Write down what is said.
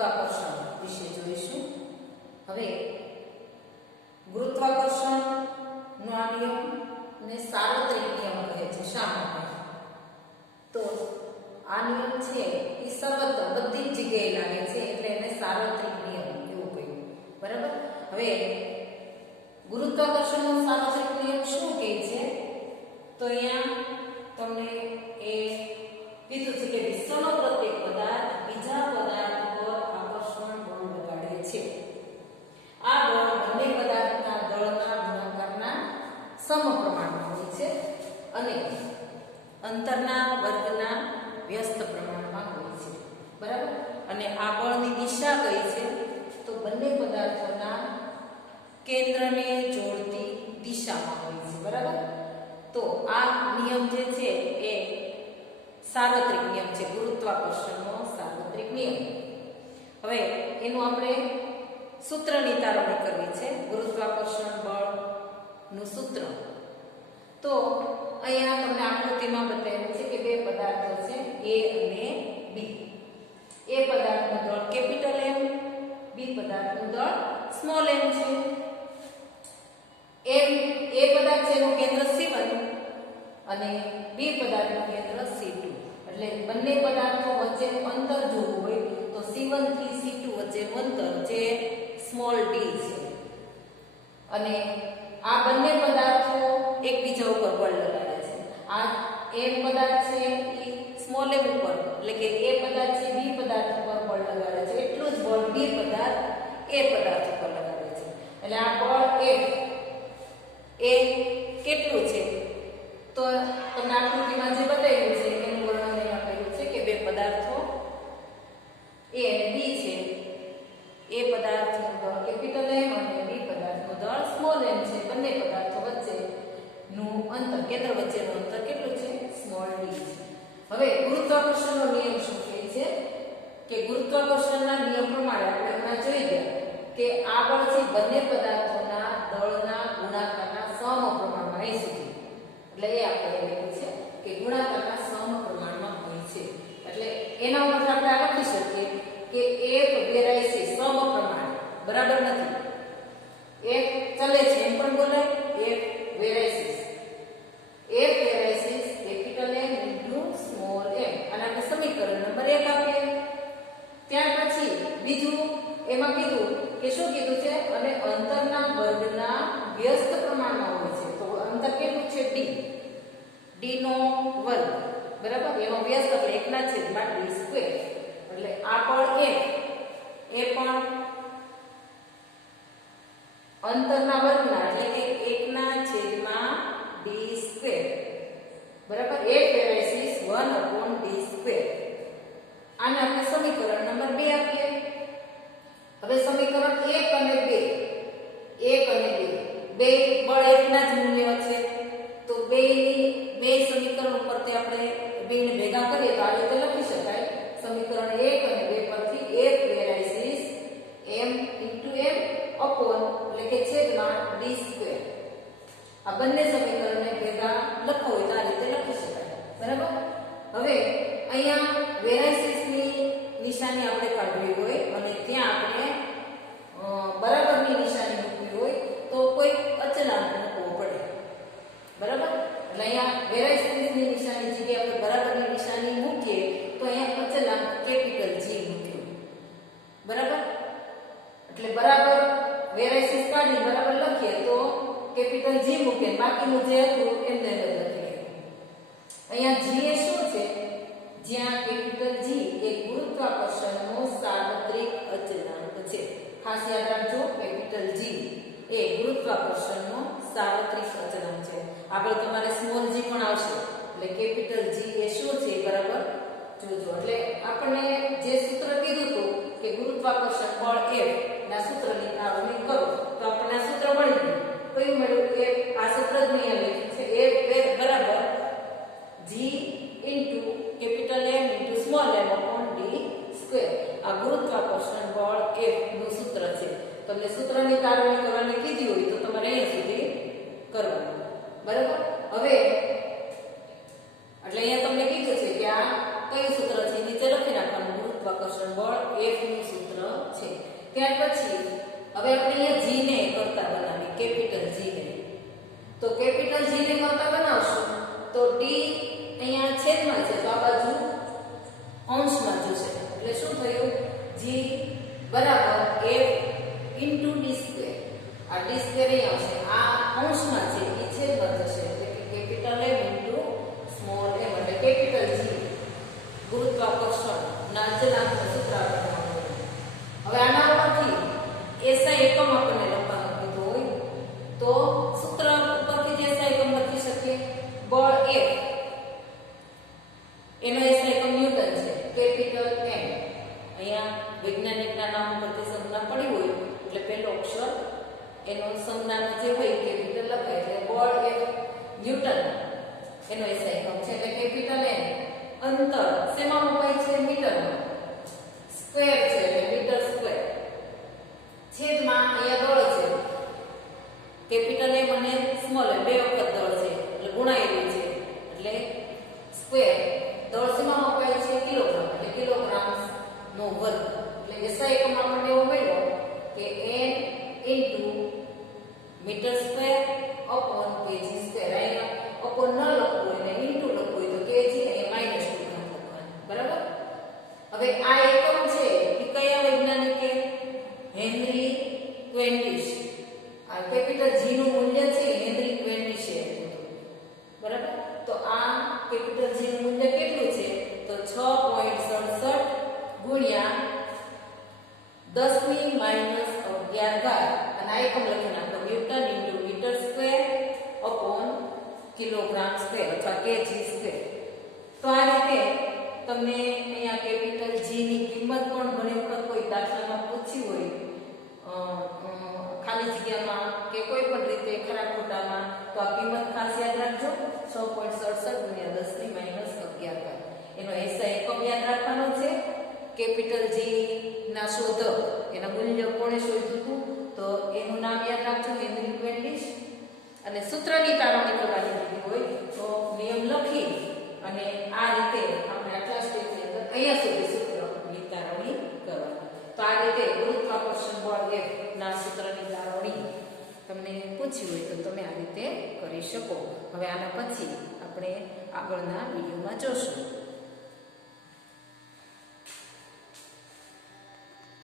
ગુરુત્વાકર્ષણ વિશે જોઈશું. હવે ગુરુત્વાકર્ષણનો આ નિયમને સાર્વત્રિક નિયમ કહે છે. શા માટે? તો આ નિયમ છે એ સર્વત્ર બધી જ જગ્યાએ લાગે છે, એટલે એને સાર્વત્રિક નિયમ એવું કહ્યું. બરાબર. હવે ગુરુત્વાકર્ષણનો સાર્વત્રિક નિયમ શું કહે છે? તો અહીંયા તમને એ કીધું છે કે વિશ્વનો પ્રત્યેક પદાર્થ બીજા પદાર્થ પર આકર્ષણ બળ લગાડે છે. આ બળ બંને પદાર્થના દળના ગુણાકારના સમપ્રમાણમાં હોય છે અને અંતરના વર્ગના વ્યસ્ત પ્રમાણમાં હોય છે. બરાબર. અને આ બળની દિશા કઈ છે? તો બંને પદાર્થોના કેન્દ્રને જોડતી દિશામાં હોય છે. બરાબર. તો આ નિયમ જે છે એ સાર્વત્રિક નિયમ છે, ગુરુત્વાકર્ષણનો સાર્વત્રિક નિયમ. હવે એનું આપણે સૂત્રની તારવણી કરવી છે. ગુરુત્વાકર્ષણ બળનું સૂત્ર તો અહીંયા તમને આકૃતિમાં બતાવ્યું છે કે બે પદાર્થો છે A અને B. A પદાર્થનું દળ કેપિટલ M, B પદાર્થનું દળ સ્મોલ m છે. A પદાર્થ છે એનું કેન્દ્ર C1 અને B પદાર્થનું કેન્દ્ર C2. એટલે બંને પદાર્થો વચ્ચેનું અંતર જોવું હોય તો C1 થી C2 વચ્ચેનું અંતર જે સ્મોલ d છે. અને આ બંને પદાર્થો એકબીજા ઉપર બળ લગાડે છે. આ M પદાર્થ છે એ સ્મોલ m ઉપર, એટલે કે A પદાર્થ છે B પદાર્થ ઉપર બળ લગાડે છે, એટલું જ બળ B પદાર્થ A પદાર્થ ઉપર લગાડે છે. એટલે આ બળ F એ કેટલું છે? તો તમને આકૃતિમાં જે બતાવ્યું છે એનું વર્ણન અહીંયા કર્યું છે કે બે પદાર્થો A અને B છે. A પદાર્થનું દળ કેપિટલ M અને B પદાર્થનું દળ સ્મોલ m છે. બંને પદાર્થો વચ્ચેનું અંતર, કેન્દ્ર વચ્ચેનું અંતર કેટલું છે? સ્મોલ d છે. હવે ગુરુત્વાકર્ષણનો નિયમ શું કહે છે કે ગુરુત્વાકર્ષણના નિયમ પ્રમાણે આપણે હમણાં જોઈ ગયા કે આ બળ છે બંને પદાર્થોના દળના ગુણાકારના સમપ્રમાણમાં હોય છે. એટલે એ આપણે લખ્યું છે કે ગુણાકારના સમપ્રમાણમાં હોય છે. એટલે એના ઉપર આપણે આ લખી શકીએ કે એક વેરાયસી સમપ્રમાણ બરાબર નથી. એક ચલે છે એમ પણ બોલાય, એક વેરાયસી. એક વેરાયસી capital M into small m. અને આપણે સમીકરણ નંબર 1 આપીએ. ત્યાર પછી બીજું એમાં કીધું કે શું કીધું છે? અને અંતરના વર્ગના વ્યસ્ત પ્રમાણમાં હોય છે. તો અંતર કેટલું છે? d નો વર્ગ. બરાબર. એનો વ્યસ્ત એટલે 1/d². એટલે આ બળ એ પણ અંતરના વર્ગના એટલે કે 1/d². બરાબર. એક વેરાયસીસ 1/d². આને આપણે સમીકરણ નંબર 2 આપીએ. હવે સમીકરણ 1 અને 2 બે બળ એકના જ મૂલ્ય છે. તો બે સમીકરણ ઉપરથી આપણે બેને ભેગા કરીએ તો આ રીતે લખી શકાય. સમીકરણ 1 અને 2 પરથી એક વેરાયસીસ m * m અપોન એટલે કે છેદમાં d². આ બંને સમીકરણને ભેગા લખો હોય તો આ રીતે લખી શકાય. બરાબર. હવે અહીંયા વેરાયસીસની નિશાની આપણે કાઢવી હોય અને ત્યાં આપણે બરાબરની નિશાની મૂકવી હોય તો કોઈ અચળાંક મૂકવો પડે. બરાબર. એટલે અહીંયા વેરાયસીસની નિશાની જગ્યાએ આપણે બરાબરની નિશાની મૂકીએ તો અહીંયા અચળાંક કેપિટલ G મૂક્યું. બરાબર. એટલે બરાબર વેરાયસીસ કાઢી બરાબર લખીએ તો કેપિટલ G મૂકીએ, બાકીનું જે હતું એમને લખીએ. અહીંયા G એ શું છે? જ્યાં કેપિટલ G એ ગુરુત્વાકર્ષણનો સાર્વત્રિક અચળાંક છે. ખાસ યાદ રાખજો, કેપિટલ G એ ગુરુત્વાકર્ષણનો સાર્વત્રિક અચળાંક છે. આગળ તમારે સ્મોલ g પણ આવશે. એટલે કેપિટલ G એ શું છે બરાબર જોજો. એટલે આપણે જે સૂત્ર કીધું હતું કે ગુરુત્વાકર્ષણ બળ F ના સૂત્રની તારવણી કરો તો આપણને આ સૂત્ર મળી ગયું. કયું મળ્યું? કે આ સૂત્ર જ મેં લખ્યું છે. F બરાબર G into capital M into small m upon d². આ ગુરુત્વાકર્ષણ બળ F નું સૂત્ર છે. તમને સૂત્રની તારવણી કરવાની કીધી હોય તો તમારે અહીંયા સુધી કરવાનું. બરાબર. હવે એટલે અહીંયા તમને કીધું છે કે આ કયું સૂત્ર છે નીચે લખી નાખવાનું. ગુરુત્વાકર્ષણ બળ F નું સૂત્ર હવે આપણે અહીંયા જી ને કરતા બનાવીએ, કેપિટલ જી ને. તો કેપિટલ જી ને કરતા બનાવશું તો ડી અહીંયા છેદમાં છે તો આ બાજુ અંશમાં જશે. એટલે શું થયું? જી બરાબર f ઇન્ટુ ડી સ્ક્વેર. આ ડી સ્ક્વેર અહીં આવશે, આ અંશમાં છે એ છેદમાં જશે. એટલે કે capital M into small m. એટલે કેપિટલ જી ગુરુત્વાકર્ષણ ના અચળાંકનું સૂત્ર આપણે મળ્યું. હવે આના ઉપરથી SI એકમ આપણને લખવાનું કીધું હોય તો સૂત્ર ઉપરથી જે SI એકમ લખી શકીએ. બળ F એનો SI એકમ ન્યૂટન છે. કેપિટલ M અહીંયા વૈજ્ઞાનિકના નામ ઉપરથી સંજ્ઞા પડી હોય એટલે પહેલો અક્ષર એનો સંજ્ઞાનો જે હોય કેપિટલ લખાય. એટલે બળ F ન્યૂટન એનો SI એકમ છે. એટલે કેપિટલ M અંતર શેમાં મપાય છે? મીટરમાં. સ્ક્વેર છે એટલે મીટર સ્ક્વેર. છેદમાં અહીંયા દળ છે. કેપિટલ M અને સ્મોલ M બે વખત દળ છે એટલે ગુણાયેલું છે. એટલે સ્ક્વેર દળ શેમાં મપાય છે? કિલોગ્રામ. એટલે કિલોગ્રામ નો વર્ગ. એટલે SI એકમ આપણને એવો મળ્યો કે n into metre square upon kg square. અહીંયા અપોન ન લખવું હોય ને ઇન્ટુ લખવું હોય તો કેજી અહીંયા માઈનસ 2 લખવાનું. બરાબર. હવે આ એકમ છે એ કયા વૈજ્ઞાનિકે? હેનરી ક્વેન્ડિશ. આ કેપિટલ જી નું મૂલ્ય છે હેનરી ક્વેન્ડિશે આપ્યું. બરાબર. તો આ કેપિટલ જી નું મૂલ્ય કેટલું છે? તો 6.67 ગુણ્યા 10⁻11 અને આ એકમ લખી નાખો newton into metre square upon kilogram square અથવા કેજી સ્ક્વેર. તો આ રીતે તમને અહીંયા કેપિટલ જી ની કિંમત પણ ઘણી વખત કોઈ દાખલામાં પૂછી હોય ખાલી જગ્યામાં કે કોઈ પણ રીતે ખરા ખોટામાં, તો આ કિંમત ખાસ યાદ રાખજો. 6.67 ગુણ્યા 10⁻11 એનો SI એકમ યાદ રાખવાનો છે. કેપિટલ જી ના શોધક એના મૂલ્ય કોણે શોધ્યું હતું? તો એનું નામ યાદ રાખજો, હેનરી ક્વેન્ડિશ. અને સૂત્રની તારવણી કરવાની દીધી હોય તો નિયમ લખી અને આ રીતે આપણે આટલા સ્ટેજની અંદર અહીંયા સુધી સૂત્રની તારવણી કરવાની. તો આ રીતે ગુરુત્વાકર્ષણ બળ F ના સૂત્રની તારવણી તમને પૂછી હોય તો તમે આ રીતે કરી શકો. હવે આના પછી આપણે આગળના વિડીયોમાં જોશું.